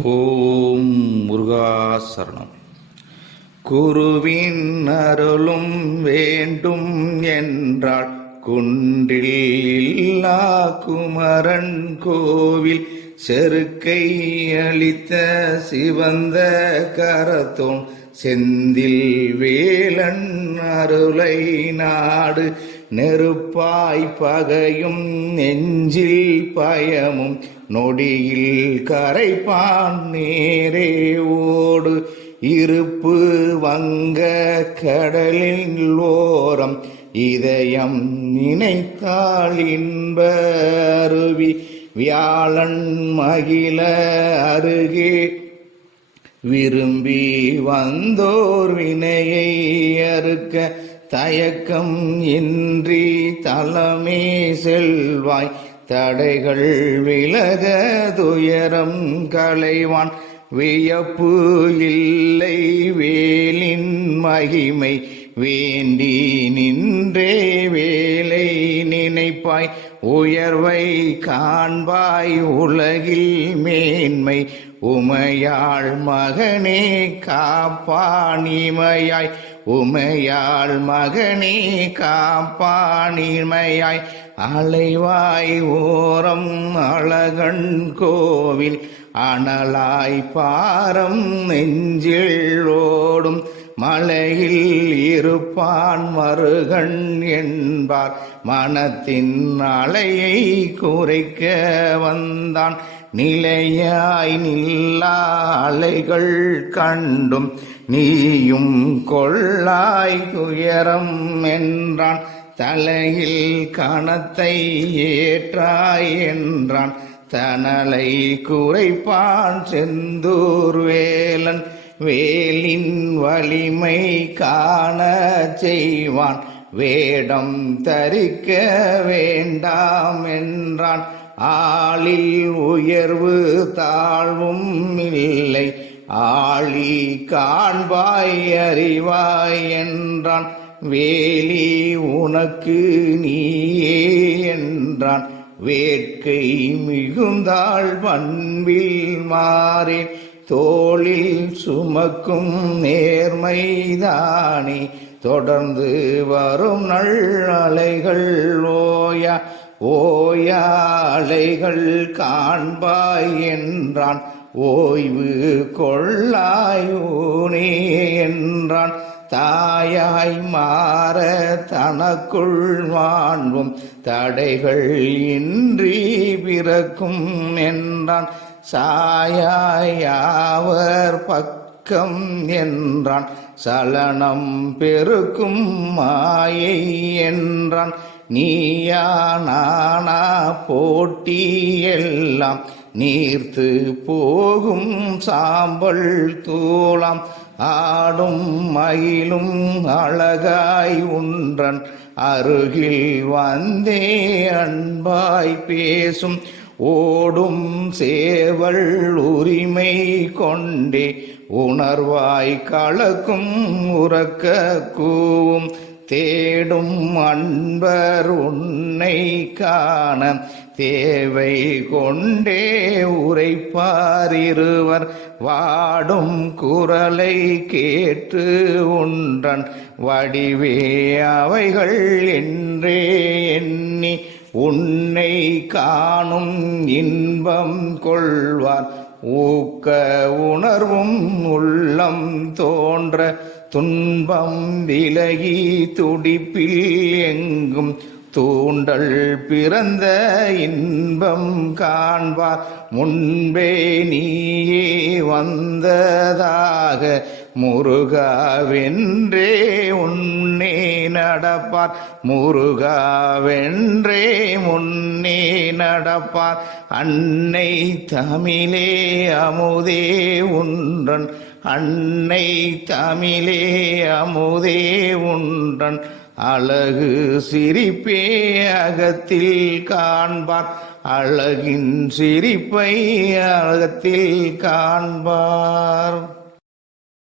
ஓம் முருகாசரணம் குருவின் அருளும் வேண்டும் என்றாள். குன்றில் இல்லா குமரன் கோவில். செருக்கை அளித்த சிவந்த கரத்தோன். செந்தில் வேலன் அருளை நாடு. நெருப்பாய் பகையும் நெஞ்சில் பயமும் நொடியில் கரைப்பான் நேரே ஓடு. இருப்பு வங்க கடலில் ஓரம் இதயம் நினைத்தாள் இன்ப அருவி. வியாழன் மகிழ அருகே விரும்பி வந்தோர் வினையை அறுக்க தயக்கம் இன்றி தலமே செல்வாய் தடைகள் விலக துயரம் களைவான். வியப்பு இல்லை வேலின் மகிமை வேண்டி நின்றே வேலை நினைப்பாய். உயர்வை காண்பாய் உலகில் மேன்மை உமையாள் மகனே காப்பானிமையாய் உமையாள் மகனே காப்பானிமையாய் அலைவாய் ஓரம் அழகன் கோவில் அனலாய் பாரம் நெஞ்சில் ஓடும் மலையில் இருப்பான் மருகன் என்பார். மனத்தின் அலையை குறைக்க வந்தான். நிலையாய் நில்லா அலைகள் கண்டும் நீயும் கொள்ளாய் துயரம் என்றான். தலையில் கணத்தை ஏற்றாய் என்றான். தனலை குறைப்பான் செந்தூர் வேலன். வேலின் வலிமை காண செய்வான். வேடம் தரிக்க வேண்டாம் என்றான். ஆளில் உயர்வு தாழ்வும் இல்லை. ஆளி காண்பாய் அறிவாய் என்றான். வேலி உனக்கு நீயே என்றான். வேட்கை மிகுந்தாள் பண்பில் மாறே. தோளில் சுமக்கும் நேர்மைதானே தொடர்ந்து வரும் நல்லலைகள் ஓயா. அலைகள் காண்பாய் என்றான். ஓய்வு கொள்ளாயோனே என்றான். தாயாய் மாற தனக்குள் வாழ்வும். தடைகள் இன்றி பிறக்கும் என்றான். சாயாயாவர் பக்கம் என்றான். சலனம் பெருக்கும் மாயை என்றான். நீயா நானா போட்டி எல்லாம் நீர்த்து போகும் சாம்பல் தூளாம். ஆடும் மயிலும் அழகாய் உன்றன் அருகில் வந்தே அன்பாய் பேசும். ஓடும் சேவல் உரிமை கொண்டே உணர்வாய் கலக்கும் உறக்க கூவும். தேடும் அன்பர் உன்னை காண தேவை கொண்டே உரைப்பாரிருவர் வாடும் குரலை கேட்டு உன்றன் வடிவே அவைகள் என்றே எண்ணி உன்னை காணும் இன்பம் கொள்வார். ஊக்க உணர்வும் உள்ளம் தோன்ற துன்பம் விலகி துடிப்பில் எங்கும் தூண்டல் பிறந்த இன்பம் காண்பார். முன்பே நீயே வந்ததாக முருகாவென்றே உன்னே நடப்பார். முருகாவென்றே முன்னே நடப்பார். அன்னை தமிழே அமுதே உன்றன். அன்னை தமிழே அமுதே உன்றன். அழகு சிரிப்பே அகத்தில் காண்பார். அழகின் சிரிப்பை அகத்தில் காண்பார்.